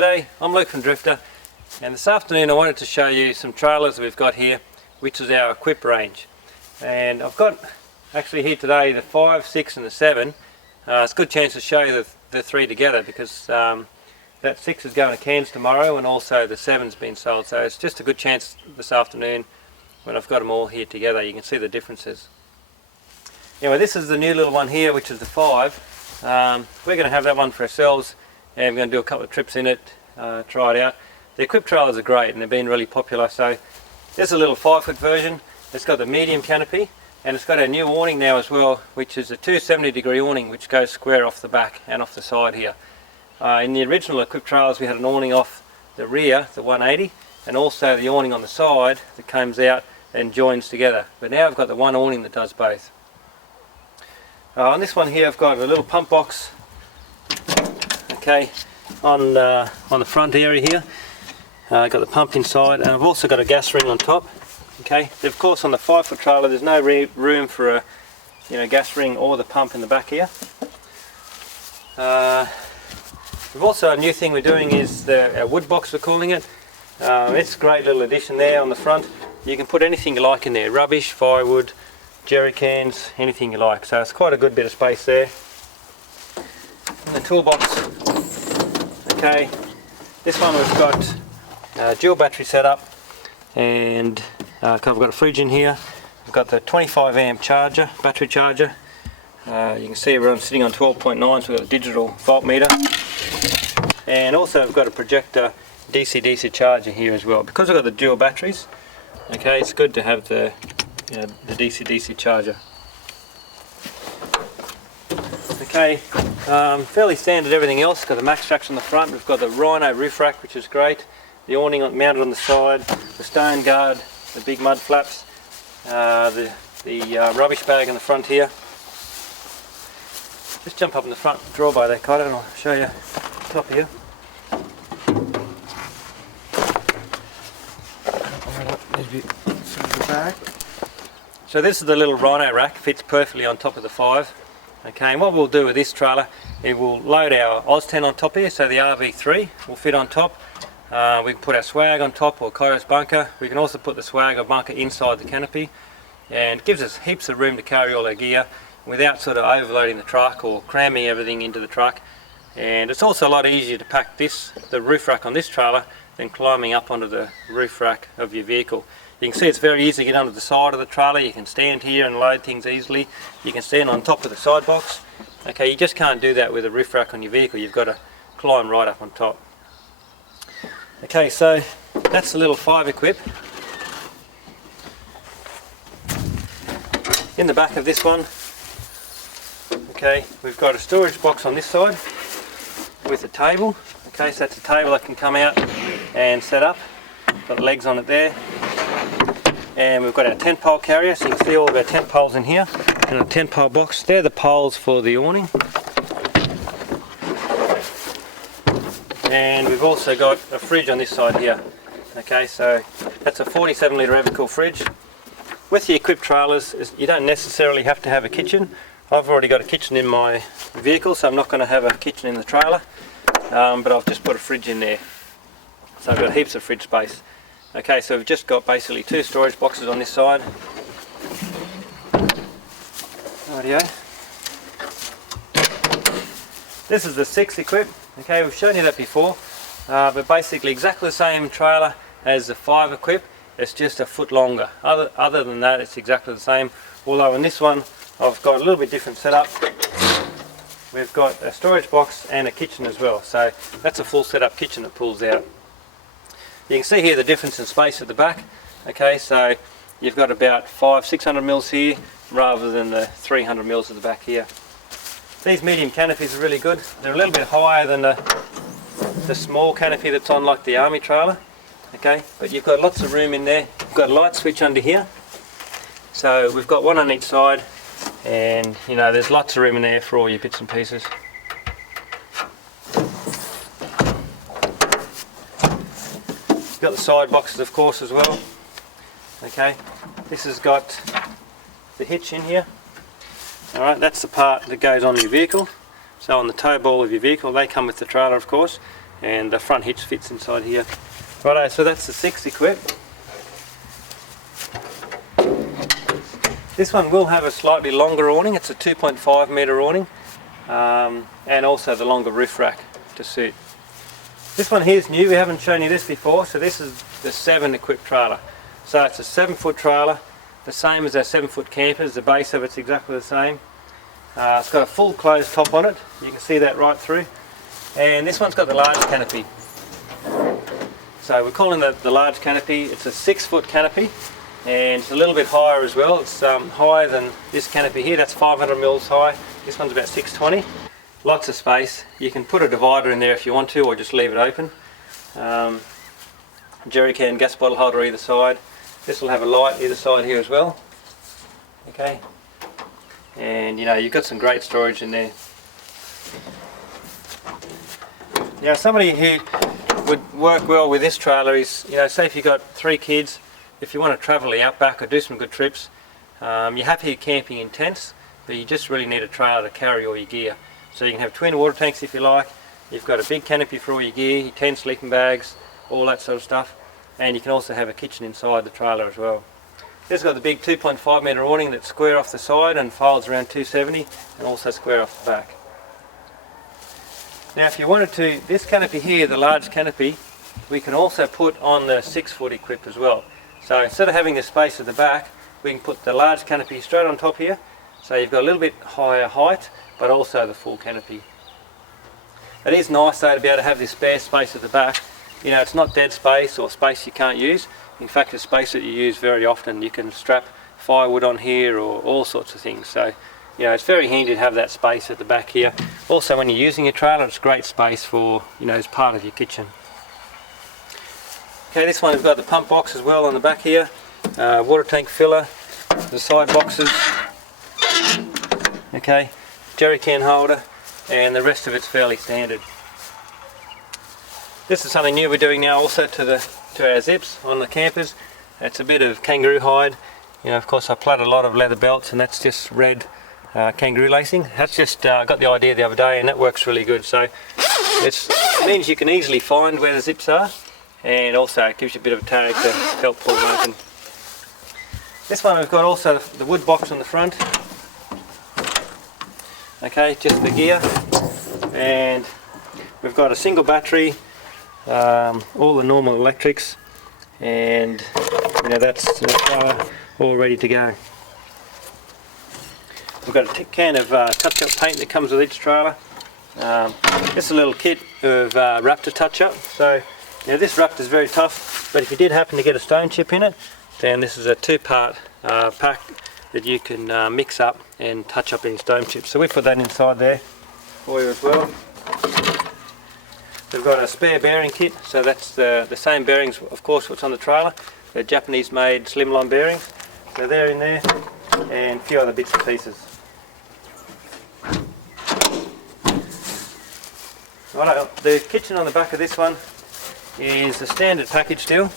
G'day, I'm Luke from Drifta, and this afternoon I wanted to show you some trailers that we've got here, which is our equip range. And I've got actually here today the 5, 6 and the 7. It's a good chance to show you the 3 together because that 6 is going to Cairns tomorrow and also the 7's been sold, so it's just a good chance this afternoon when I've got them all here together. You can see the differences. Anyway, this is the new little one here, which is the 5. We're going to have that one for ourselves and we're going to do a couple of trips in it, try it out. The equip trailers are great and they've been really popular. So there's a little 5-foot version. It's got the medium canopy and it's got our new awning now as well, which is a 270-degree awning which goes square off the back and off the side here. In the original equip trailers we had an awning off the rear, the 180, and also the awning on the side that comes out and joins together. But now I've got the one awning that does both. On this one here I've got a little pump box, okay, on the front area here. I've got the pump inside and I've also got a gas ring on top. Okay, of course on the 5-foot trailer there's no room for a gas ring or the pump in the back here. We've also, a new thing we're doing is our wood box, we're calling it. It's a great little addition there on the front. You can put anything you like in there, rubbish, firewood, jerry cans, anything you like. So it's quite a good bit of space there. And the toolbox, okay, this one we've got a dual battery setup and I've got a fridge in here. We've got the 25 amp charger, battery charger. You can see we're sitting on 12.9, so we've got a digital voltmeter. And also we've got a projector DC-DC charger here as well. Because we've got the dual batteries, okay, it's good to have the DC-DC charger. Okay, fairly standard everything else. Got the max tracks on the front. We've got the Rhino roof rack, which is great. The awning mounted on the side. The stone guard, the big mud flaps. The rubbish bag in the front here. Just jump up in the front drawer by there, Kyla, and I'll show you the top here. So this is the little Rhino rack, fits perfectly on top of the 5. Okay, and what we'll do with this trailer, it will load our Oz10 on top here, so the RV3 will fit on top. We can put our swag on top or Kairos bunker. We can also put the swag or bunker inside the canopy, and it gives us heaps of room to carry all our gear without sort of overloading the truck or cramming everything into the truck. And it's also a lot easier to pack the roof rack on this trailer than climbing up onto the roof rack of your vehicle. You can see it's very easy to get under the side of the trailer. You can stand here and load things easily. You can stand on top of the side box. Okay, you just can't do that with a roof rack on your vehicle. You've got to climb right up on top. Okay, so that's the little 5 equip. In the back of this one, okay, we've got a storage box on this side with a table. Okay, so that's a table that can come out and set up. Got legs on it there. And we've got our tent pole carrier, so you can see all of our tent poles in here. And a tent pole box, they're the poles for the awning. And we've also got a fridge on this side here. Okay, so that's a 47 litre Evercool fridge. With the equipped trailers, you don't necessarily have to have a kitchen. I've already got a kitchen in my vehicle, so I'm not going to have a kitchen in the trailer. But I've just put a fridge in there. So I've got heaps of fridge space. Okay, so we've just got basically 2 storage boxes on this side. Rightio. This is the 6 equip. Okay, we've shown you that before, but basically exactly the same trailer as the 5 equip. It's just a foot longer. Other than that, it's exactly the same. Although in this one, I've got a little bit different setup. We've got a storage box and a kitchen as well. So that's a full setup kitchen that pulls out. You can see here the difference in space at the back. Okay, so you've got about 500-600 mils here rather than the 300 mils at the back here. These medium canopies are really good. They're a little bit higher than the small canopy that's on like the army trailer. Okay, but you've got lots of room in there. We've got a light switch under here. So we've got one on each side, and there's lots of room in there for all your bits and pieces. Got the side boxes of course as well. Okay, this has got the hitch in here. Alright, that's the part that goes on your vehicle. So on the tow ball of your vehicle, they come with the trailer of course. and the front hitch fits inside here. Righto, so that's the 6 equipped. This one will have a slightly longer awning. It's a 2.5 metre awning, and also the longer roof rack to suit. This one here is new, we haven't shown you this before, so this is the 7 equipped trailer. So it's a 7-foot trailer, the same as our 7-foot campers, the base of it's exactly the same. It's got a full closed top on it, you can see that right through. And this one's got the large canopy. So we're calling that the large canopy. It's a 6-foot canopy, and it's a little bit higher as well. It's higher than this canopy here, that's 500 mils high. This one's about 620. Lots of space. You can put a divider in there if you want to, or just leave it open. Jerry can gas bottle holder either side. This will have a light either side here as well. Okay, and you know, you've got some great storage in there. Now, somebody who would work well with this trailer is, you know, say if you've got 3 kids, if you want to travel the outback or do some good trips, you're happy camping in tents, but you just really need a trailer to carry all your gear. So you can have twin water tanks if you like, you've got a big canopy for all your gear, your tent, sleeping bags, all that sort of stuff, and you can also have a kitchen inside the trailer as well. This has got the big 2.5 metre awning that's square off the side and folds around 270, and also square off the back. Now if you wanted to, this canopy here, the large canopy, we can also put on the 6-foot equipped as well. So instead of having the space at the back, we can put the large canopy straight on top here, so you've got a little bit higher height, but also the full canopy. It is nice though to be able to have this spare space at the back. You know, it's not dead space or space you can't use. In fact, it's space that you use very often. You can strap firewood on here or all sorts of things. So, you know, it's very handy to have that space at the back here. Also, when you're using your trailer, it's great space for, you know, as part of your kitchen. Okay, this one has got the pump box as well on the back here. Water tank filler, the side boxes. Okay, jerry can holder, and the rest of it's fairly standard. This is something new we're doing now also to our zips on the campers. It's a bit of kangaroo hide. You know, of course I plait a lot of leather belts, and that's just red kangaroo lacing. That's just I got the idea the other day, and that works really good. So it means you can easily find where the zips are, and also it gives you a bit of a tag to help pull them open. This one we've got also the wood box on the front. Okay, just the gear, and we've got a single battery, all the normal electrics, and you know, that's all ready to go. We've got a can of touch-up paint that comes with each trailer. This is a little kit of Raptor touch-up. So you know, this Raptor is very tough, but if you did happen to get a stone chip in it, then this is a 2-part pack that you can mix up and touch up any stone chips. So we put that inside there for you as well. We've got a spare bearing kit, so that's the same bearings, of course, what's on the trailer. They're Japanese made slimline bearings. So they're in there, and a few other bits and pieces. Right, the kitchen on the back of this one is a standard package deal.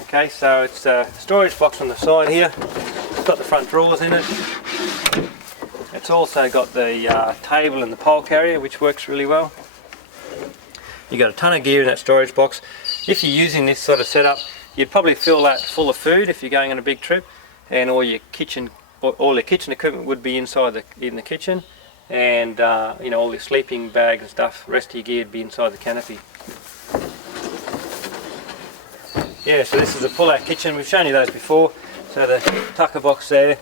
Okay, so it's a storage box on the side here. It's got the front drawers in it. It's also got the table and the pole carrier, which works really well. You've got a ton of gear in that storage box. If you're using this sort of setup, you'd probably fill that full of food if you're going on a big trip, and all your kitchen equipment would be inside in the kitchen, and you know, all your sleeping bags and stuff, rest of your gear would be inside the canopy. Yeah, so this is a pull-out kitchen. We've shown you those before. So the tucker box there,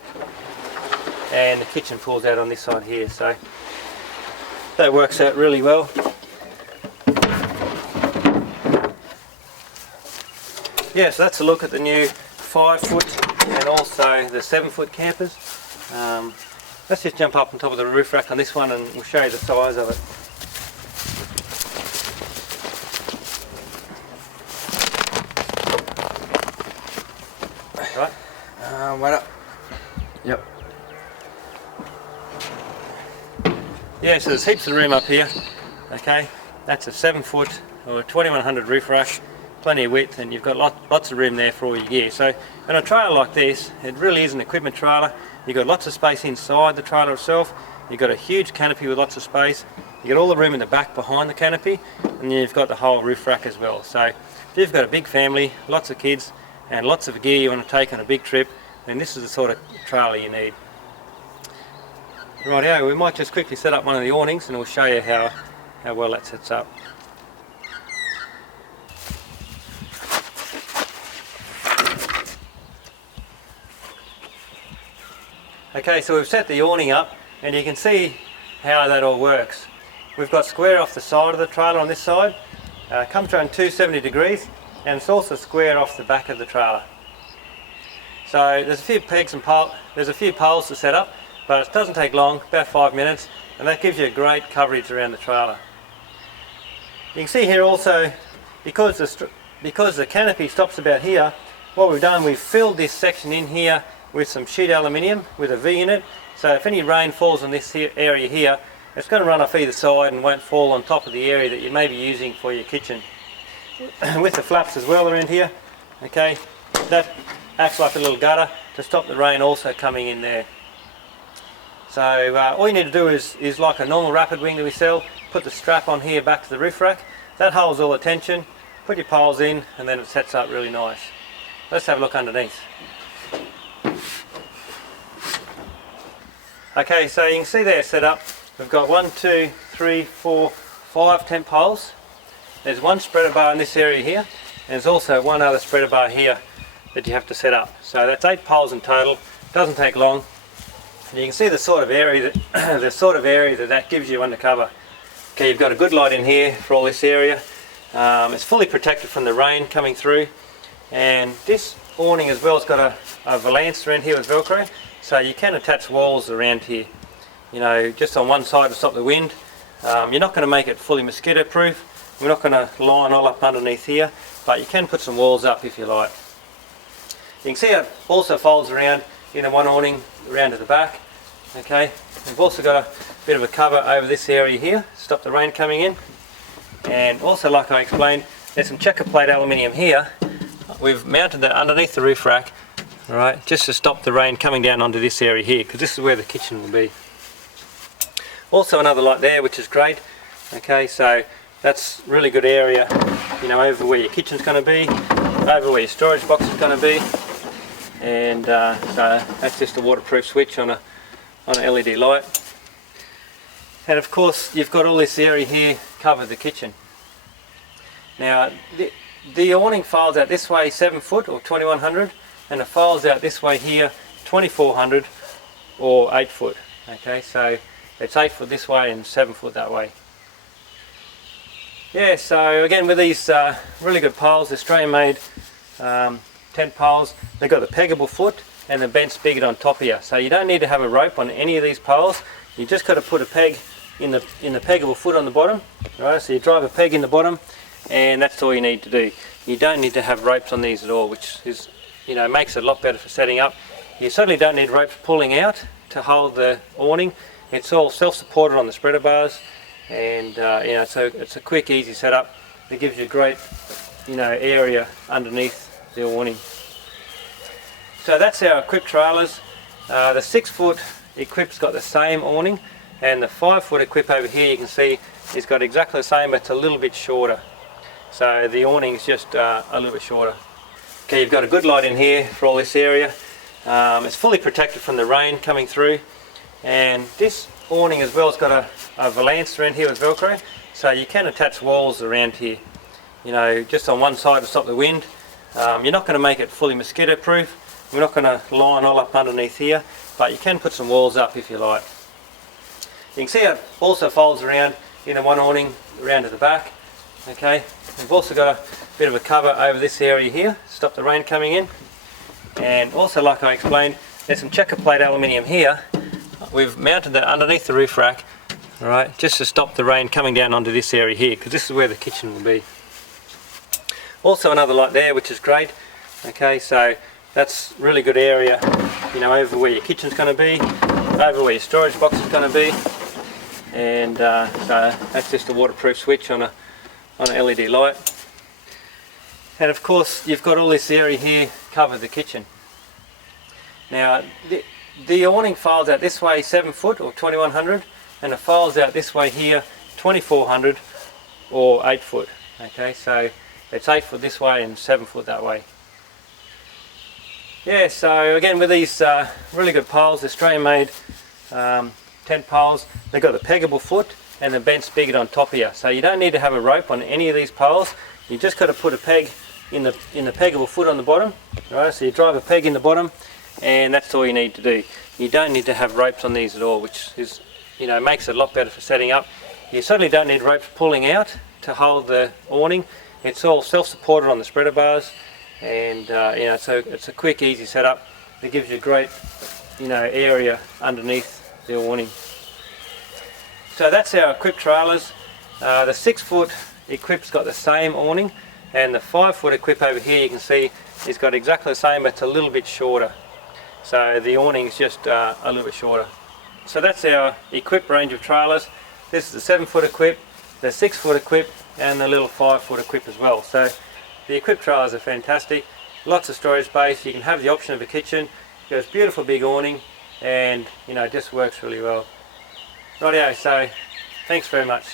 and the kitchen pulls out on this side here. So that works out really well. Yeah, so that's a look at the new 5-foot and also the 7-foot campers. Let's just jump up on top of the roof rack on this one, and we'll show you the size of it. Right? Wait up. Yep. Yeah, so there's heaps of room up here. Okay, that's a 7-foot or a 2100 roof rack, plenty of width, and you've got lots of room there for all your gear. So in a trailer like this, it really is an equipment trailer. You've got lots of space inside the trailer itself. You've got a huge canopy with lots of space, You get all the room in the back behind the canopy, and then you've got the whole roof rack as well. So if you've got a big family, lots of kids, and lots of gear you want to take on a big trip, then this is the sort of trailer you need. Rightio, we might just quickly set up one of the awnings and we'll show you how well that sets up. Okay, so we've set the awning up and you can see how that all works. We've got square off the side of the trailer on this side, comes around 270 degrees, and it's also square off the back of the trailer. So there's a few pegs and there's a few poles to set up, but it doesn't take long, about 5 minutes, and that gives you a great coverage around the trailer. You can see here also, because the canopy stops about here, what we've done, we've filled this section in here with some sheet aluminium with a V in it, so if any rain falls on this area here, it's going to run off either side and won't fall on top of the area that you may be using for your kitchen. With the flaps as well around here, okay, that acts like a little gutter to stop the rain also coming in there. So all you need to do is like a normal rapid wing that we sell, put the strap on here back to the roof rack, that holds all the tension, put your poles in, and then it sets up really nice. Let's have a look underneath. Okay, so you can see there set up, we've got 1, 2, 3, 4, 5 tent poles. There's one spreader bar in this area here, and there's also one other spreader bar here that you have to set up. So that's 8 poles in total, doesn't take long. And you can see the sort of area that gives you under cover. Okay, you've got a good light in here for all this area. It's fully protected from the rain coming through, and this awning as well has got a valance around here with Velcro, so you can attach walls around here, you know, just on one side to stop the wind. You're not going to make it fully mosquito proof. We're not going to line all up underneath here, but you can put some walls up if you like. You can see how it also folds around in the one awning around to the back. Okay, we've also got a bit of a cover over this area here, stop the rain coming in. And also, like I explained, there's some checker plate aluminium here. We've mounted that underneath the roof rack, alright, just to stop the rain coming down onto this area here, because this is where the kitchen will be. Also another light there, which is great. Okay, so that's really good area, you know, over where your kitchen's going to be, over where your storage box is going to be, and so that's just a waterproof switch on a LED light. And of course you've got all this area here covered the kitchen. Now the awning folds out this way 7 foot or 2100, and it folds out this way here 2400 or 8 foot. Okay, so it's 8 foot this way and 7 foot that way. Yeah, so again with these really good poles, Australian made tent poles, they've got the peggable foot and the bent spigot on top here, so you don't need to have a rope on any of these poles. You just got to put a peg in the peggable foot on the bottom, right? So you drive a peg in the bottom, and that's all you need to do. You don't need to have ropes on these at all, which is, you know, makes it a lot better for setting up. You certainly don't need ropes pulling out to hold the awning. It's all self-supported on the spreader bars, and you know, so it's a quick, easy setup. It gives you a great, you know, area underneath the awning. So that's our equipped trailers. The 6 foot equip's got the same awning, and the 5 foot equip over here you can see it's got exactly the same, but it's a little bit shorter. So the awning is just a little bit shorter. Okay, you've got a good light in here for all this area. It's fully protected from the rain coming through, and this awning as well has got a valance around here with Velcro, so you can attach walls around here, you know, just on one side to stop the wind. You're not going to make it fully mosquito proof. We're not going to line all up underneath here, but you can put some walls up if you like. You can see how it also folds around in the one awning around to the back. Okay, we've also got a bit of a cover over this area here, stop the rain coming in. And also, like I explained, there's some checker plate aluminium here. We've mounted that underneath the roof rack, alright, just to stop the rain coming down onto this area here, because this is where the kitchen will be. Also another light there, which is great. Okay, so that's really good area, you know, over where your kitchen's going to be, over where your storage box is going to be, and so that's just a waterproof switch on a LED light. And of course you've got all this area here covered the kitchen. Now the awning folds out this way 7 foot or 2100, and it folds out this way here 2400 or 8 foot. Okay, so it's 8 foot this way and 7 foot that way. Yeah, so again with these really good poles, Australian made tent poles, they've got the peggable foot and the bent spigot on top of you. So you don't need to have a rope on any of these poles. You just got to put a peg in the peggable foot on the bottom. Right, so you drive a peg in the bottom, and that's all you need to do. You don't need to have ropes on these at all, which is, you know, makes it a lot better for setting up. You certainly don't need ropes pulling out to hold the awning. It's all self-supported on the spreader bars, and you know, it's a quick, easy setup. It gives you a great, you know, area underneath the awning. So that's our equipped trailers. The 6 foot equip's got the same awning, and the 5 foot equip over here you can see it's got exactly the same, but it's a little bit shorter. So the awning is just a little bit shorter. So that's our equipped range of trailers. This is the 7 foot equip, the 6 foot equip, and the little 5 foot equip as well. So the equipped trailers are fantastic. Lots of storage space. You can have the option of a kitchen. There's beautiful big awning, and you know, it just works really well. Rightio, so thanks very much.